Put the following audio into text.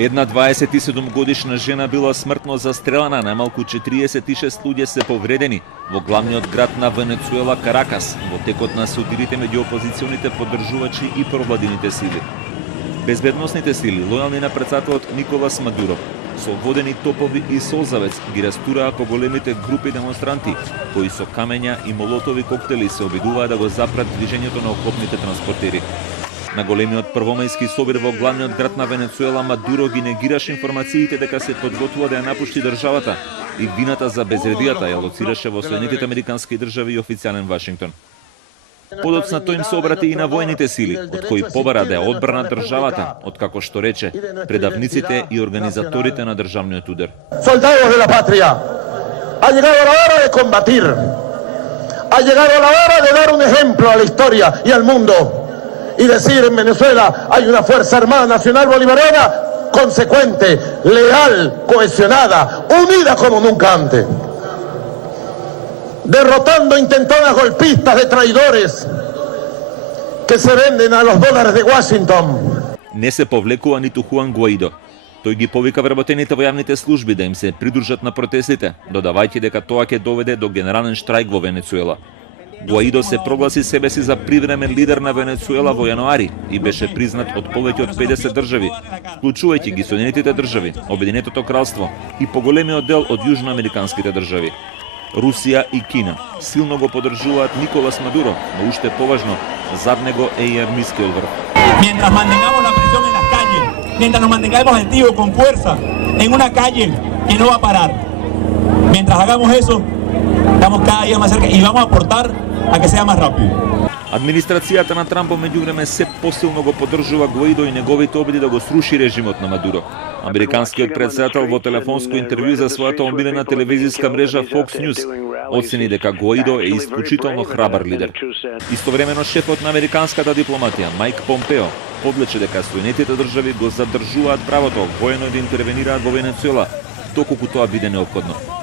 Една 27-годишна жена била смртно застрелана, најмалку 46 луѓе се повредени во главниот град на Венецуела Каракас во текот на судирите меѓу опозиционите поддржувачи и провладините сили. Безбедносните сили, лојални на претседателот Николас Мадуро, со водени топови и солзавец ги растураа по големите групи демонстранти, кои со камења и молотови коктели се обидуваа да го запрат движењето на окопните транспортери. На големиот првомајски собир во главниот град на Венецуела Мадуро ги негираше информациите дека се подготвува да ја напушти државата и вината за безредијата ја лоцираше во Соединетите Американски држави и официјален Вашингтон. Подоцна тој им се обрати и на војните сили, од кои побара да ја одбрана државата, откако што рече, предавниците и организаторите на државниот удар. Soldados de la patria, ha llegado la hora de combatir. Ha llegado la hora de dar un ejemplo a la historia y al mundo. Y decir en Venezuela hay una Fuerza Armada Nacional Bolivariana consecuente, leal, cohesionada, unida como nunca antes. Derrotando intentonas golpistas de traidores que se venden a los dólares de Washington. Не се повлекува ниту Хуан Гуаидо. Тој ги повика вработените во јавните служби да им се придружат на протестите, додавајќи дека тоа ќе доведе до генерален штрајк во Венецуела. Гуаидо се прогласи себе си за привремен лидер на Венецуела во јануари и беше признат од повеќе од 50 држави, вклучувајќи ги Соединетите држави, Обединетото кралство и поголемиот дел од јужноамериканските држави. Русија и Кина силно го поддржуваат Николас Мадуро, но уште поважно, зад него е и армискиот врв. Mientras mantengamos la presión en las calles, mientras nos mantengamos activos con fuerza en una calle que no va a parar. Mientras hagamos eso, estamos cada día más cerca y vamos a aportar a que sea más rápido. Администрацијата на Трамп меѓувреме се посилно го поддржува Гуаидо и неговите обиди да го сруши режимот на Мадуро. Американскиот претседател во телефонско интервју за својата омилена телевизиска мрежа Fox News оцени дека Гуаидо е исклучително храбар лидер. Истовремено шефот на американската дипломатија Мајк Помпео подлече дека Соединетите држави го задржуваат правото воено да интервенираат во Венецуела доколку тоа биде неопходно.